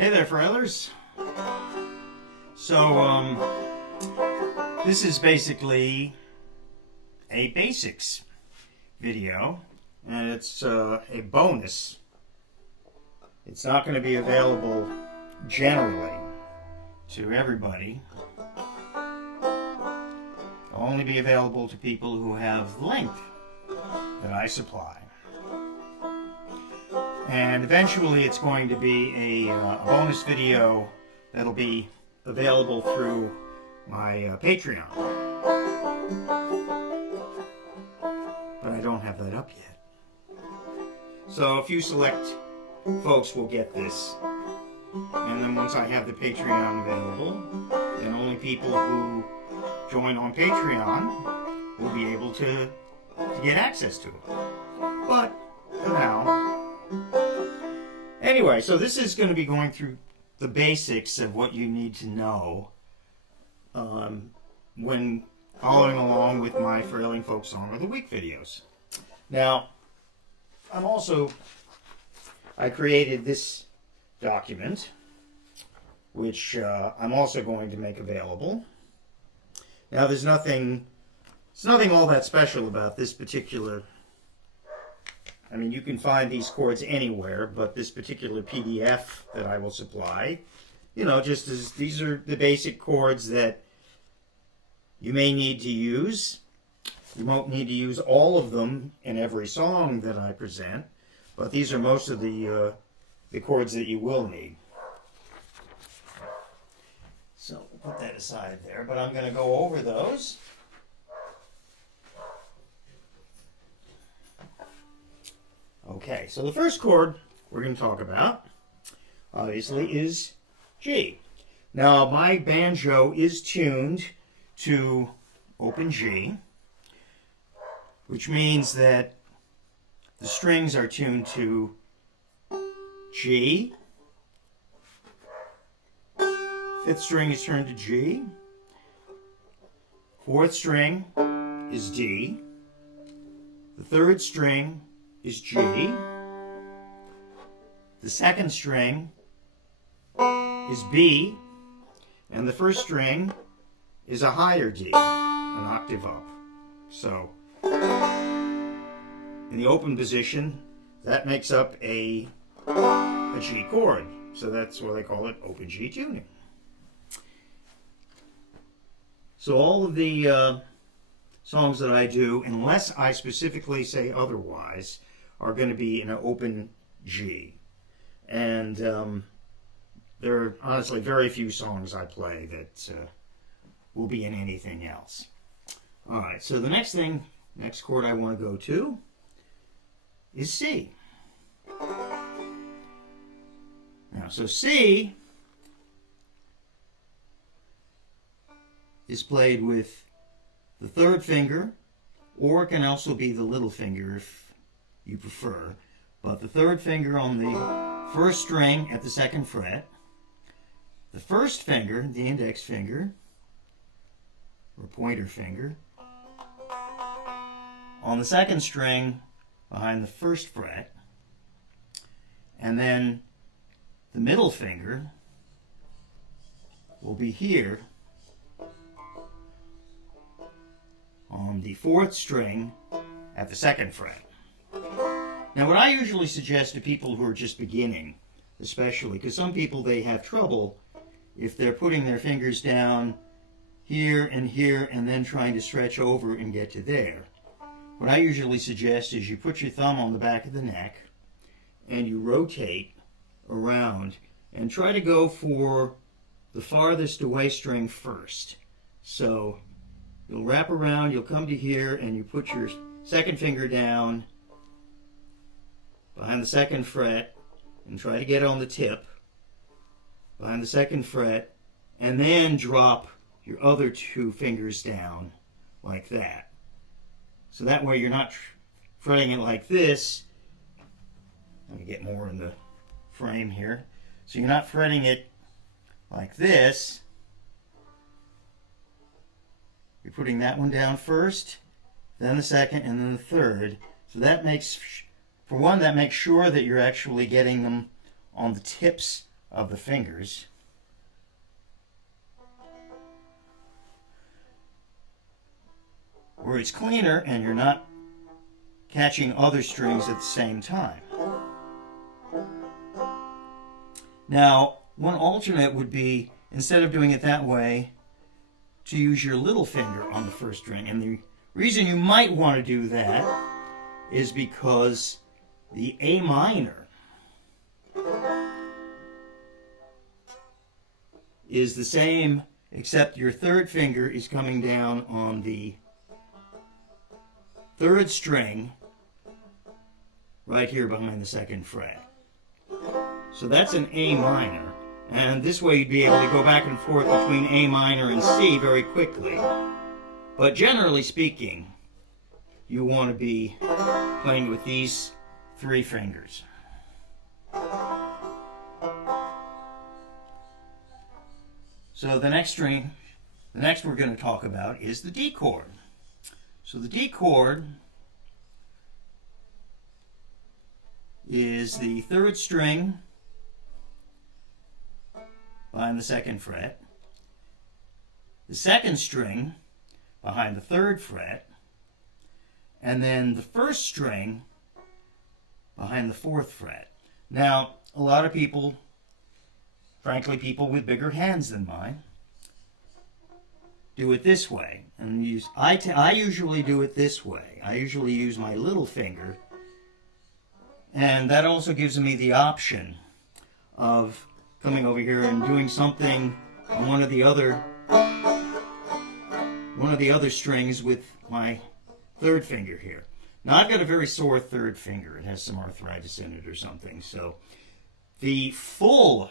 Hey there, Frailers. This is basically a basics video, and it's a bonus. It's not going to be available generally to everybody. It'll only be available to people who have link that I supply. And eventually it's going to be a bonus video that'll be available through my Patreon. But I don't have that up yet. So a few select folks will get this. And then once I have the Patreon available, then only people who join on Patreon will be able to get access to it. But for now. Anyway, so this is going to be going through the basics of what you need to know when following along with my Frailing Folk Song of the Week videos. Now, I created this document, which I'm also going to make available. Now, there's nothing all that special about this particular. I mean, you can find these chords anywhere, but this particular PDF that I will supply, just as these are the basic chords that you may need to use. You won't need to use all of them in every song that I present, but these are most of the chords that you will need. So we'll put that aside there, but I'm going to go over those. Okay, so the first chord we're going to talk about, obviously, is G. Now, my banjo is tuned to open G, which means that the strings are tuned to G. Fifth string is turned to G. Fourth string is D. The third string is G. The second string is B, and the first string is a higher D, an octave up. So, in the open position, that makes up a G chord. So that's why they call it open G tuning. So all of the songs that I do, unless I specifically say otherwise, are going to be in an open G. And there are honestly very few songs I play that will be in anything else. All right, so the next chord I want to go to is C. Now, so C is played with the third finger, or it can also be the little finger if you prefer, but the third finger on the first string at the second fret, the first finger, the index finger, or pointer finger, on the second string behind the first fret, and then the middle finger will be here on the fourth string at the second fret. Now, what I usually suggest to people who are just beginning, especially, because some people, they have trouble if they're putting their fingers down here, and then trying to stretch over and get to there. What I usually suggest is you put your thumb on the back of the neck, and you rotate around, and try to go for the farthest away string first. So you'll wrap around, you'll come to here, and you put your second finger down behind the second fret, and try to get on the tip behind the second fret, and then drop your other two fingers down like that. So that way you're not fretting it like this. Let me get more in the frame here. So you're not fretting it like this. You're putting that one down first, then the second, and then the third. So that makes, for one, that makes sure that you're actually getting them on the tips of the fingers. Where it's cleaner and you're not catching other strings at the same time. Now, one alternate would be, instead of doing it that way, to use your little finger on the first string. And the reason you might want to do that is because the A minor is the same, except your third finger is coming down on the third string right here behind the second fret. So that's an A minor, and this way you'd be able to go back and forth between A minor and C very quickly. But generally speaking, you want to be playing with these three fingers. So the next we're going to talk about is the D chord. So the D chord is the third string behind the second fret, the second string behind the third fret, and then the first string behind the fourth fret. Now, a lot of people, frankly people with bigger hands than mine, do it this way. And I usually do it this way. I usually use my little finger, and that also gives me the option of coming over here and doing something on one of the other strings with my third finger here. Now I've got a very sore third finger. It has some arthritis in it or something. So the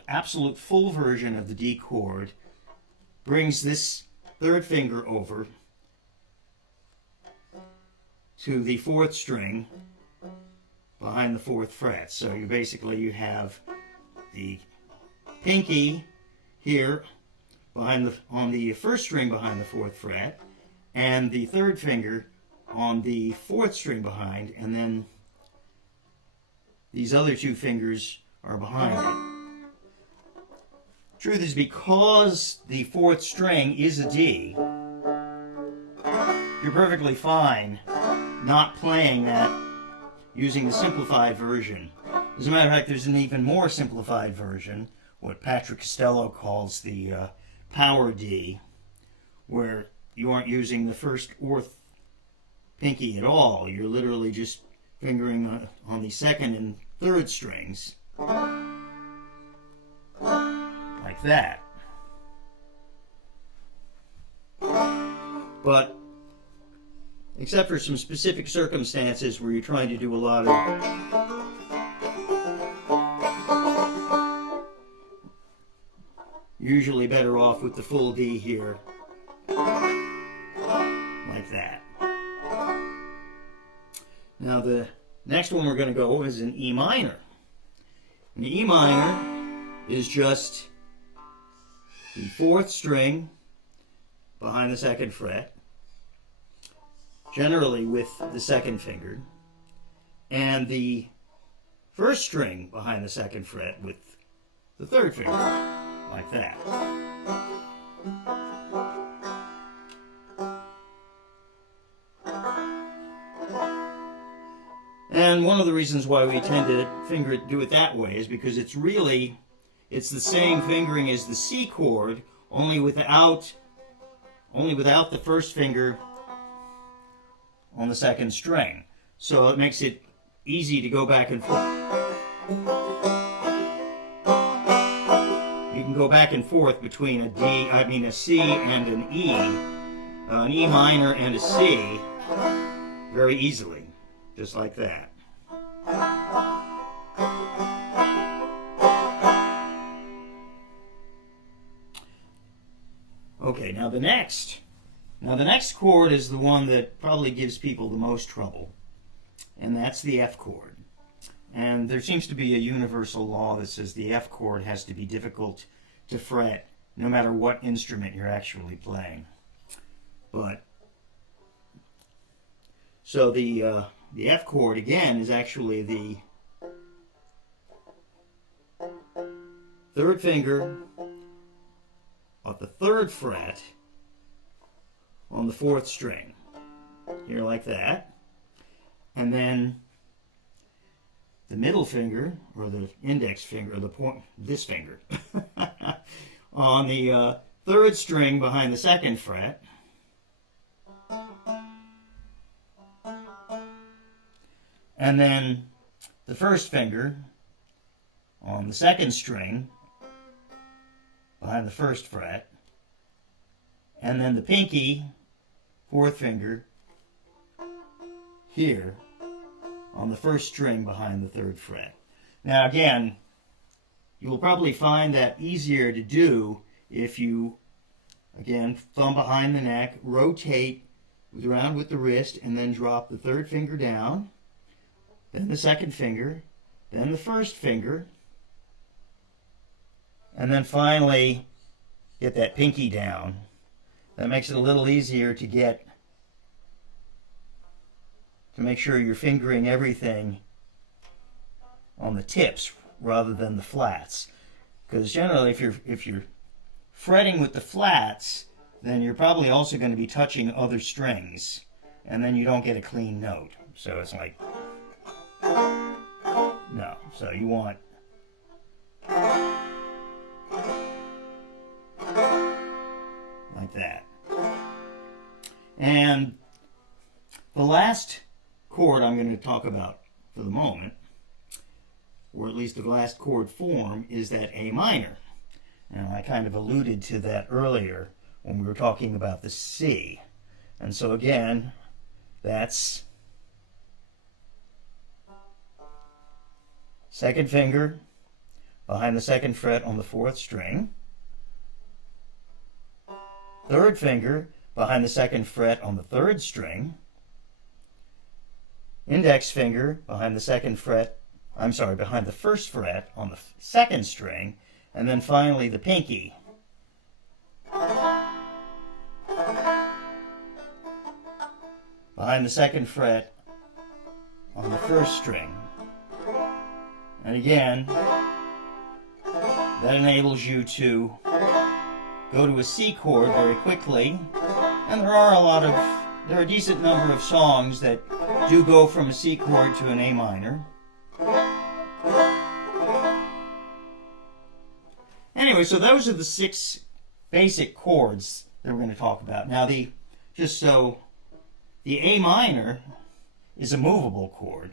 absolute full version of the D chord brings this third finger over to the fourth string behind the fourth fret. So you have the pinky here on the first string behind the fourth fret, and the third finger on the fourth string behind, and then these other two fingers are behind it. Truth is, because the fourth string is a D, you're perfectly fine not playing that using the simplified version. As a matter of fact, there's an even more simplified version, what Patrick Costello calls the power D, where you aren't using the first or pinky at all. You're literally just fingering on the second and third strings, like that. But except for some specific circumstances where you're trying to do a lot of usually better off with the full D here, like that. Now the next one we're going to go is an E minor. An E minor is just the fourth string behind the second fret, generally with the second finger, and the first string behind the second fret with the third finger, like that. And one of the reasons why we tend to do it that way is because it's the same fingering as the C chord, only without the first finger on the second string. So it makes it easy to go back and forth. You can go back and forth between a C and an E minor and a C, very easily, just like that. Okay, now the next chord is the one that probably gives people the most trouble, and that's the F chord. And there seems to be a universal law that says the F chord has to be difficult to fret no matter what instrument you're actually playing. But so the F chord again is actually the third finger at the 3rd fret on the 4th string. Here like that. And then the middle finger, or the index finger, or the point, this finger, on the 3rd string behind the 2nd fret. And then the 1st finger on the 2nd string behind the 1st fret. And then the pinky, 4th finger, here on the 1st string behind the 3rd fret. Now again, you will probably find that easier to do if you, again, thumb behind the neck, rotate around with the wrist, and then drop the 3rd finger down, then the 2nd finger, then the 1st finger, and then finally get that pinky down. That makes it a little easier to make sure you're fingering everything on the tips rather than the flats. Because generally, if you're fretting with the flats, then you're probably also going to be touching other strings, and then you don't get a clean note. So it's like, no. So you want like that. And the last chord I'm going to talk about for the moment, or at least the last chord form, is that A minor. And I kind of alluded to that earlier when we were talking about the C. And so again, that's 2nd finger behind the 2nd fret on the 4th string, 3rd finger behind the 2nd fret on the 3rd string, index finger behind the 2nd fret, behind the 1st fret on the 2nd string, and then finally the pinky behind the 2nd fret on the 1st string. And again, that enables you to go to a C chord very quickly. And there are a decent number of songs that do go from a C chord to an A minor. Anyway, so those are the 6 basic chords that we're going to talk about. Now, the A minor is a movable chord.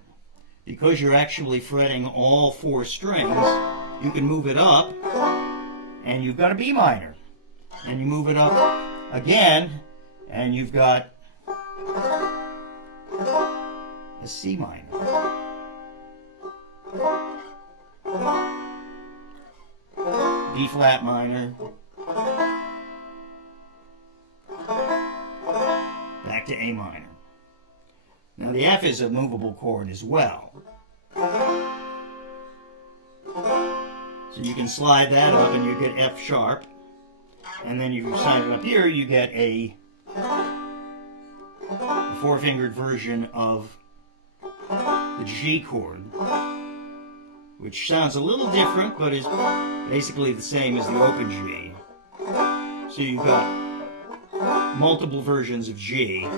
Because you're actually fretting all 4 strings, you can move it up, and you've got a B minor. And you move it up again, and you've got a C minor. B flat minor. Back to A minor. Now the F is a movable chord as well. So you can slide that up and you get F sharp. And then you slide it up here, you get a 4-fingered version of the G chord, which sounds a little different, but is basically the same as the open G. So you've got multiple versions of G.